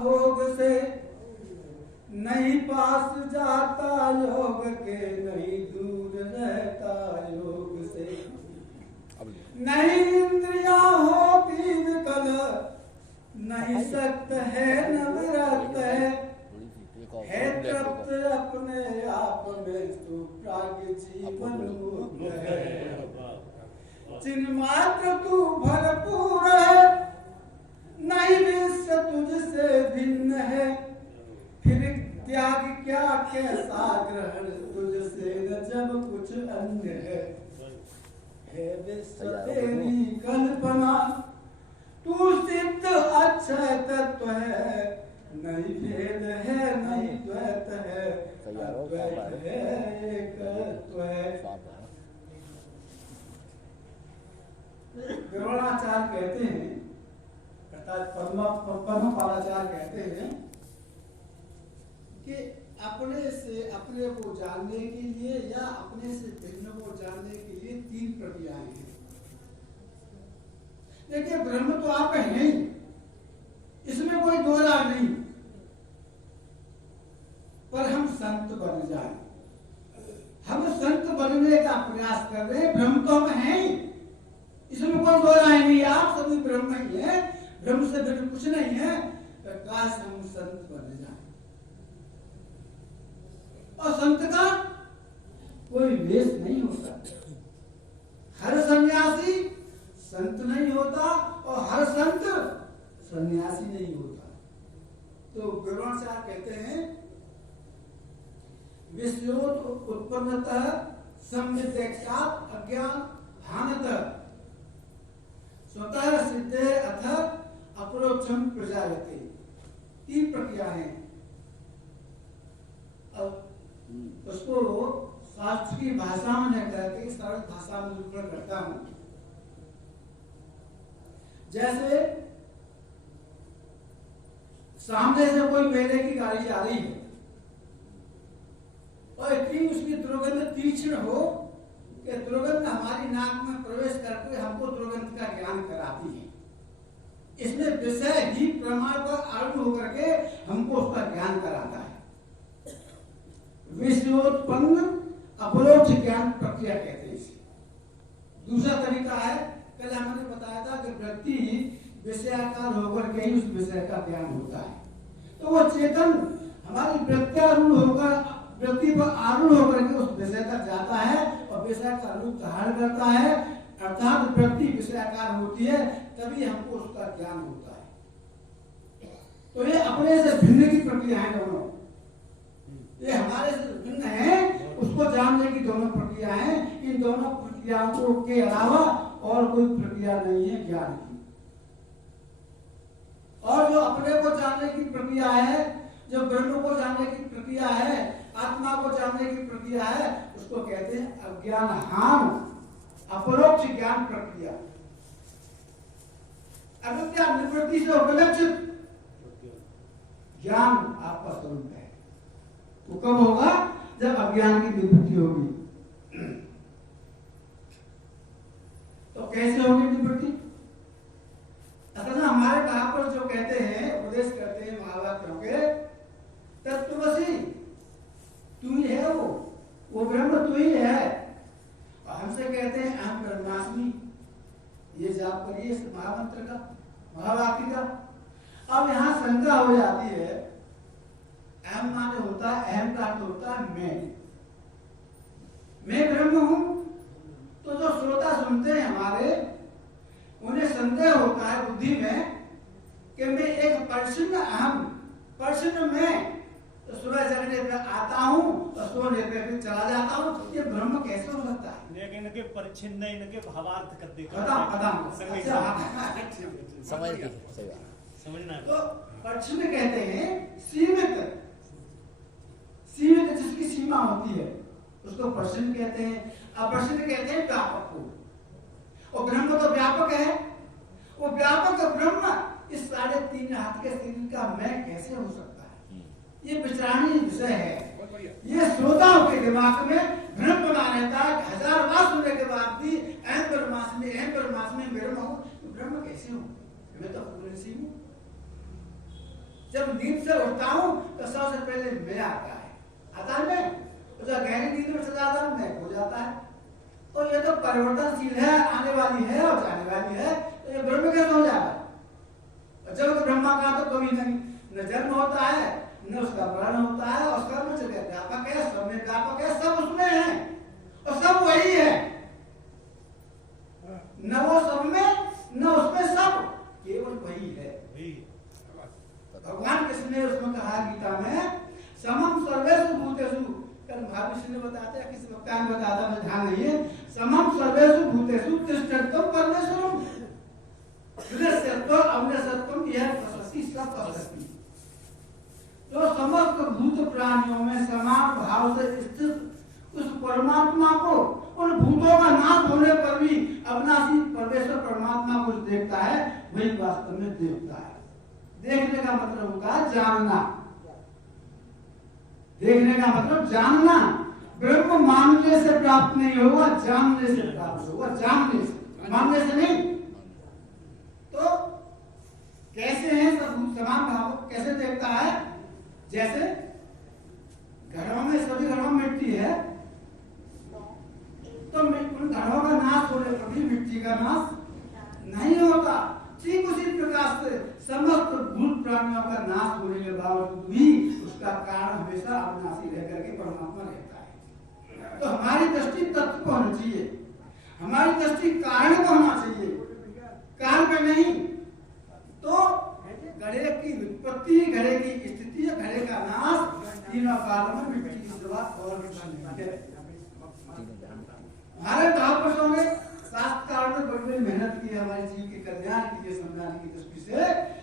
भोग से, नहीं पास जाता योग के, नहीं दूर रहता योग से। नहीं इंद्रिया होती विकल, नहीं सक्त है न विरक्त है तृप्त अपने आप में तू प्राज्ञ जीवन मुक्त है। चिन्मात्र तू भरपूर है, नहीं विश्व तुझसे भिन्न है। फिर त्याग क्या कैसा ग्रहण तुझसे न जब कुछ अन्य है विश्व तेरी कल्पना, तू सिद्ध अक्षय तत्व है। नहीं भेद है नहीं द्वैत है, अद्वैत है एकत्व है। द्रोणाचार्य कहते हैं, अर्थात पद्मपालाचार्य कहते हैं कि अपने से अपने को जानने के लिए या अपने से भिन्न को जानने के लिए तीन प्रक्रियाएं हैं। देखिए, ब्रह्म तो आप है ही, इसमें कोई दो राय नहीं, पर हम संत बन जाए, हम संत बनने का प्रयास कर रहे हैं। ब्रह्म तो हम हैं ही, इसमें कोई दो राय नहीं। आप सभी ब्रह्म ही है, ब्रह्म से भिन्न कुछ नहीं है। काश हम संत बन जाए। और संत का कोई वेश नहीं होता। हर सन्यासी संत नहीं होता और हर संत सन्यासी नहीं होता। तो द्रोणाचार्य कहते हैं, विषयोत उत्पन्नतः संविद्यक्षात् अज्ञान हानतः स्वतः सिद्धे अथ अपरोक्षम प्रजायते। तीन प्रक्रिया है। अब उसको शास्त्र की भाषा में नहीं कहते, सरल भाषा में निरूपण करता हूं। जैसे सामने से कोई मेले की गाड़ी जा रही है और इतनी उसकी दुर्गंध तीक्ष्ण हो कि दुर्गंध हमारी नाक में प्रवेश करके हमको दुर्गंध का ज्ञान कराती है। इसमें विषय ही प्रमाण पर आरूढ़ होकर के हमको उसका ज्ञान कराता है। विषयोत्पन्न अपरोक्ष ज्ञान प्रक्रिया कहते हैं इसे। दूसरा तरीका है, पहले हमने बताया था कि व्यक्ति विषयाकार होकर के ही उस विषय का ज्ञान होता है। तो वो चेतन हमारी प्रत्यारूढ़ होकर, व्यक्ति पर आरूढ़ होकर के उस विषय तक जाता है और विषय का रूप धारण करता है, अर्थात व्यक्ति विषयाकार होती है, तभी हमको उसका ज्ञान होता है। तो ये अपने से भिन्न की प्रक्रिया है दोनों। ये हमारे से भिन्न है, उसको जानने की दोनों प्रक्रिया है। इन दोनों प्रक्रियाओं के अलावा और कोई प्रक्रिया नहीं है ज्ञान की। और जो अपने को जानने की प्रक्रिया है, जो ब्रह्म को जानने की प्रक्रिया है, आत्मा को जानने की प्रक्रिया है, उसको कहते हैं अज्ञानहान अपरोक्ष ज्ञान प्रक्रिया। अविद्या निवृत्ति से उपलक्षित ज्ञान आपका स्वरूप है। वो कब होगा? जब अज्ञान की निवृत्ति होगी। तो कैसे होगी निवृत्ति? असल में हमारे महापुरुष जो कहते हैं, उपदेश करते हैं महावाक्यों के, तत्वमसि तू ही है, वो ब्रह्म तू ही है। और हमसे कहते हैं अहम ब्रह्मास्मि, ये जाप करिए इस महामंत्र का, महावाक्य का। अब यहाँ शंका हो जाती है, अहम माने होता है, अहम का अर्थ होता है मैं ब्रह्म हूं। तो जो श्रोता सुनते हैं हमारे, उन्हें संदेह होता है बुद्धि में कि मैं एक परिचिन्न अहम, परिचिन्न मैं, तो सुबह जगने पे आता हूँ और सोने पे फिर चला जाता हूँ। ये ब्रह्म कैसे हो सकता है? लेकिन इनके परिचिन्न, इनके भावार्थ कर देगा। समझना। तो परिचिन्न कहते हैं सीमित, सीमित जिसकी सीमा होती है उसको परिचिन्न कहते हैं। अपरिचिन्न कहते हैं व्यापक को। और ब्रह्म तो व्यापक है। वो व्यापक ब्रह्म इस 3.5 हाथ के शरीर का मैं कैसे हो सकता है? ये विचारणीय विषय है। ये श्रोताओं के दिमाग में भ्रम बना रहता है। 1000 बार सुनने के बाद भी अहम ब्रह्मास्मि ब्रह्म हूं, तो ब्रह्म कैसे हूं? मैं तो पूर्ण सी हूं। जब नींद से उठता हूँ तो सबसे पहले मैं आता है मैं, तो जब गहरी नींद में चला जाता हूँ मैं हो जाता है। तो ये तो परिवर्तनशील है, आने वाली है और जाने वाली है, तो ये ब्रह्म कैसे हो जाएगा? जब ब्रह्माकार तो कभी नहीं, न जन्म होता है न उसका मरण होता है, और सर्व जगह व्यापक है, सब में व्यापक है, सब उसमें है और सब वही है, न वो सब में न उसमें, सब केवल वही है। भगवान कृष्ण ने उसमें कहा गीता में, समम सर्वेषु भूतेषु, कल महाविष्णु ने बताया था, किसी वक्ता ने बताया था, मुझे ध्यान नहीं है, समम सर्वेषु भूतेषु तिष्ठन्तम् परमेश्वरम् विनश्यत्वम् अविनश्यत्वम् यः पश्यति स पश्यति। जो समस्त भूत प्राणियों में समान भाव से स्थित उस परमात्मा को, उन भूतों का नाश होने पर भी अविनाशी परमेश्वर परमात्मा को देखता है, वही वास्तव में देखता है। देखने का मतलब होता है जानना, देखने का मतलब जानना। ब्रह्म मानने से प्राप्त नहीं होगा, जानने से प्राप्त होगा, जानने से, मानने से नहीं। तो कैसे है सब समान भाव, कैसे देखता है? जैसे घरों में, सभी घरों में मिट्टी है, तो उन घरों का नाश होने पर भी मिट्टी का नाश नहीं होता। ठीक उसी प्रकार से समस्त भूत प्राणियों का नाश होने के बावजूद भी उसका कारण हमेशा अविनाशी रह करके परमात्मा रहता है। तो हमारी दृष्टि तत्व को होनी चाहिए, हमारी दृष्टि कारण को होना चाहिए, कारण पे नहीं। तो घड़े की उत्पत्ति, घड़े की स्थिति, घड़े का नाश, तीनों कालों में मिट्टी की शुरुआत और हमारे महापुरुषों ने शास्त्रकारों ने बड़ी बड़ी मेहनत की है हमारे जीव के कल्याण के लिए, समझाने की दृष्टि से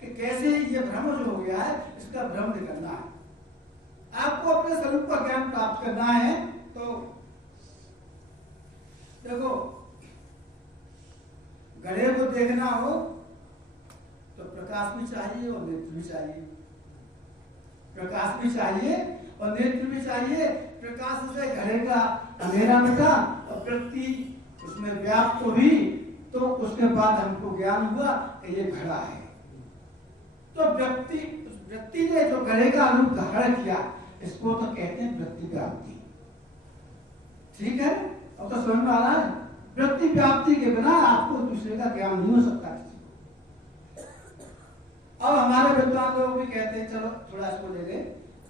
कि कैसे ये भ्रम जो हो गया है इसका भ्रम निकलना है। आपको अपने स्वरूप का ज्ञान प्राप्त करना है तो देखो, घड़े को देखना हो तो प्रकाश भी चाहिए और नेत्र भी चाहिए, प्रकाश भी चाहिए और नेत्र भी चाहिए। प्रकाश से घड़े का अंधेरा मिटा और व्यक्ति उसमें व्याप्त हुई, तो उसके बाद हमको ज्ञान हुआ कि ये घड़ा है। तो व्यक्ति ने जो घड़े का रूप धारण किया, इसको तो कहते हैं वृत्ति व्याप्ति। ठीक है, अब तो समझ में आ रहा है, वृत्ति व्याप्ति के बिना आपको दूसरे का ज्ञान नहीं हो सकता किसी को। अब हमारे विद्वान लोग भी कहते हैं, चलो थोड़ा इसको ले लें,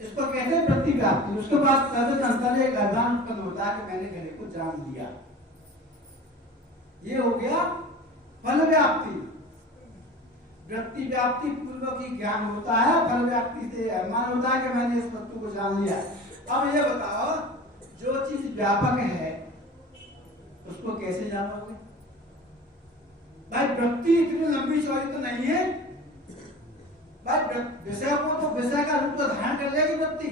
इसको कहते हैं वृत्ति व्याप्ति। उसके बाद तदनंतर एक अज्ञान उत्पन्न होता है कि मैंने घड़े को जान लिया, ये हो गया फल व्याप्ति। वृत्ति व्याप्ति पूर्व की ज्ञान होता है, फल व्याप्ति से अनुमान होता है कि मैंने इस वस्तु को जान लिया। अब ये बताओ, जो चीज व्यापक है उसको कैसे जानोगे? भाई वृत्ति इतनी लंबी चौड़ी तो नहीं है भाई, विषय को तो विषय का रूप तो धारण कर लेगी वृत्ति,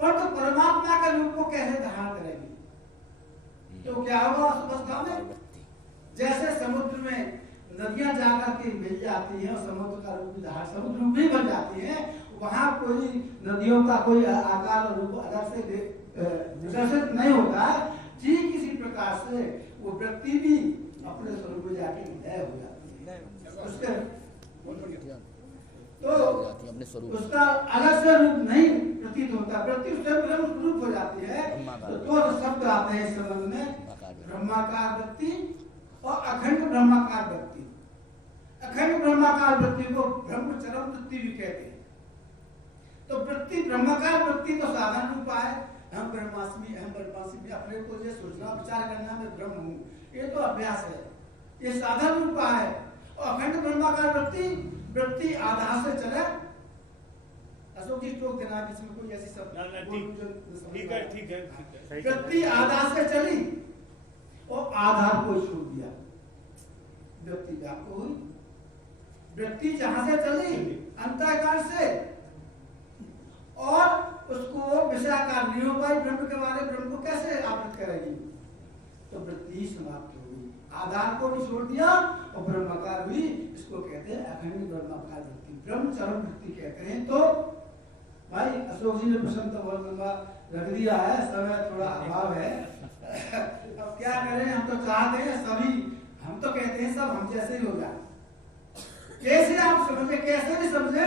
पर तो परमात्मा का रूप को कैसे धारण करेगी? तो क्या होगा उस अवस्था में? जैसे समुद्र में नदियां जाकर के मिल जाती हैं और समुद्र का रूप धारण, समुद्र रूप भी बन जाती है, वहां कोई नदियों का कोई आकार और रूप अलग से विकसित नहीं होता है। ठीक इसी प्रकार से वो वृत्ति भी अपने स्वरूप में जाके लय हो जाती है, उसके तो उसका अलग से रूप नहीं प्रतीत होता, वृत्ति उससे ब्रह्म स्वरूप हो जाती है। तो दो शब्द आते हैं इस संबंध में, ब्रह्माकार वृत्ति और अखंड ब्रह्माकार वृत्ति। अखंड ब्रह्माकार वृत्ति को ब्रह्मचरम वृत्ति भी कहते हैं। तो वृत्ति ब्रह्माकार वृत्ति तो साधारण रूप है, हम ब्रह्मास्मि हम ब्रह्मास्मि, अपने को ये सोचना विचार करना मैं ब्रह्म हूँ, ये तो अभ्यास है, ये साधारण रूप है। और अखंड ब्रह्माकार वृत्ति, वृत्ति आधार से चले। अशोक जी टोक देना जिसमें कोई ऐसी सब ठीक है वृत्ति आधार से चली और आधार को छोड़ दिया, वृत्ति व्याप्त हुई। वृत्ति जहां से चली अंतःकरण से, और उसको विषयाकार नहीं हो पाई, ब्रह्म के बारे ब्रह्म को कैसे आवृत करेगी? तो वृत्ति समाप्त होगी, आधार को भी छोड़ दिया और ब्रह्माकार हुई। इसको कहते हैं अखंड ब्रह्माकार वृत्ति, ब्रह्मचरम वृत्ति कहते हैं। तो भाई अशोक जी ने प्रश्न तो बहुत लंबा रख दिया है, समय थोड़ा अभाव है। अब क्या करें, हम तो चाहते हैं सभी, हम तो कहते हैं सब हम जैसे ही हो जाए। कैसे आप समझे, कैसे भी समझे,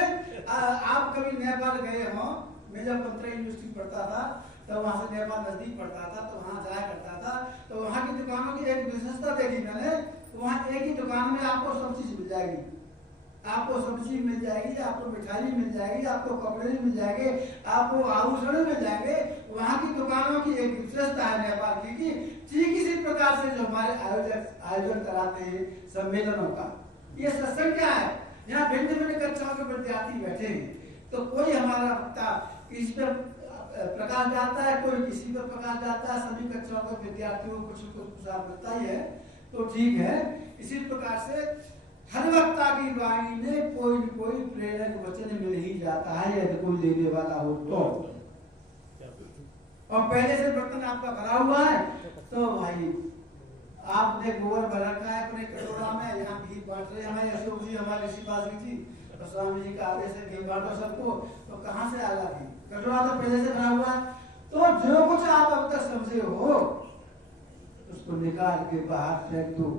आप कभी नेपाल गए हो, मैं जब पंतरा यूनिवर्सिटी पढ़ता था तो वहां से नेपाल नजदीक पड़ता था, तो वहां जाया करता था। तो वहां की दुकानों की एक विशेषता देखी मैंने, तो वहां एक ही दुकान में आपको सब चीज मिल जाएगी। आपको सब्जी मिल जाएगी, आपको मिठाई मिल जाएगी, आपको कपड़े मिल जाएंगे, आपको आभूषण मिल जाएंगे। वहां की दुकानों की एक विशेषता है नेपाल की कि ठीक इसी प्रकार से जो हमारे आयोजन कराते हैं सम्मेलनों का, ये सत्संग क्या है, यहाँ भिन्न भिन्न कक्षाओं के विद्यार्थी बैठे हैं, तो कोई हमारा वक्ता किसी पर प्रकाश डालता है, कोई किसी पर प्रकाश डालता है, सभी कक्षाओं के विद्यार्थियों को कुछ प्रसाद मिलता ही है, तो ठीक है। इसी प्रकार से हर वक्ता की वाणी में कोई न कोई प्रेरक वचन मिल ही जाता है, यदि कोई लेने वाला हो तो। और पहले से बर्तन आपका भरा हुआ है तो भाई आपने गोबर भर रखा है अपने कटोरा में, यहाँ घी बांट रहे हमारे अशोक जी, हमारे ऋषि जी, तो स्वामी जी का आदेश है घी बांटो सबको, तो कहाँ से आएगा घी, कटोरा तो पहले से भरा हुआ है। तो जो कुछ आप अब तक समझे हो उसको निकाल के बाहर फेंक दो,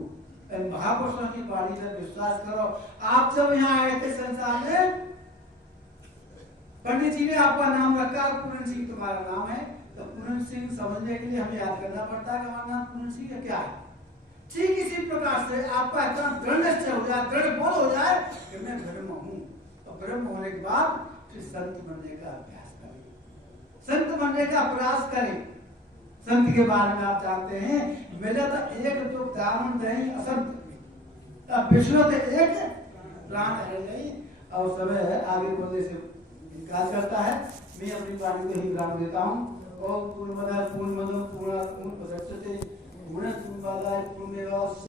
महापुरुषों की वाणी पर विश्वास करो। आप जब यहाँ आए थे संसार में, पंडित जी ने आपका नाम रखा, पूरन सिंह तुम्हारा नाम है, तो पूरन सिंह समझने के लिए हमें याद करना पड़ता है कि हमारा नाम पूरन सिंह क्या है। ठीक इसी प्रकार से आपका इतना दृढ़ निश्चय हो जाए, दृढ़ बोल हो जाए कि मैं ब्रह्म हूँ, और ब्रह्म होने के बाद फिर संत बनने का अभ्यास करें, संत बनने का प्रयास करें। संत के बारे में आप जानते हैं, मिले तो एक तो दामन नहीं असंत, अब विष्णु तो एक प्राण है नहीं, और समय आगे बोलने से इनकार करता है। मैं अपनी वाणी को ही विराम देता हूँ। और पूर्णमद पूर्णमद पूर्ण पूर्ण पूर्णमेव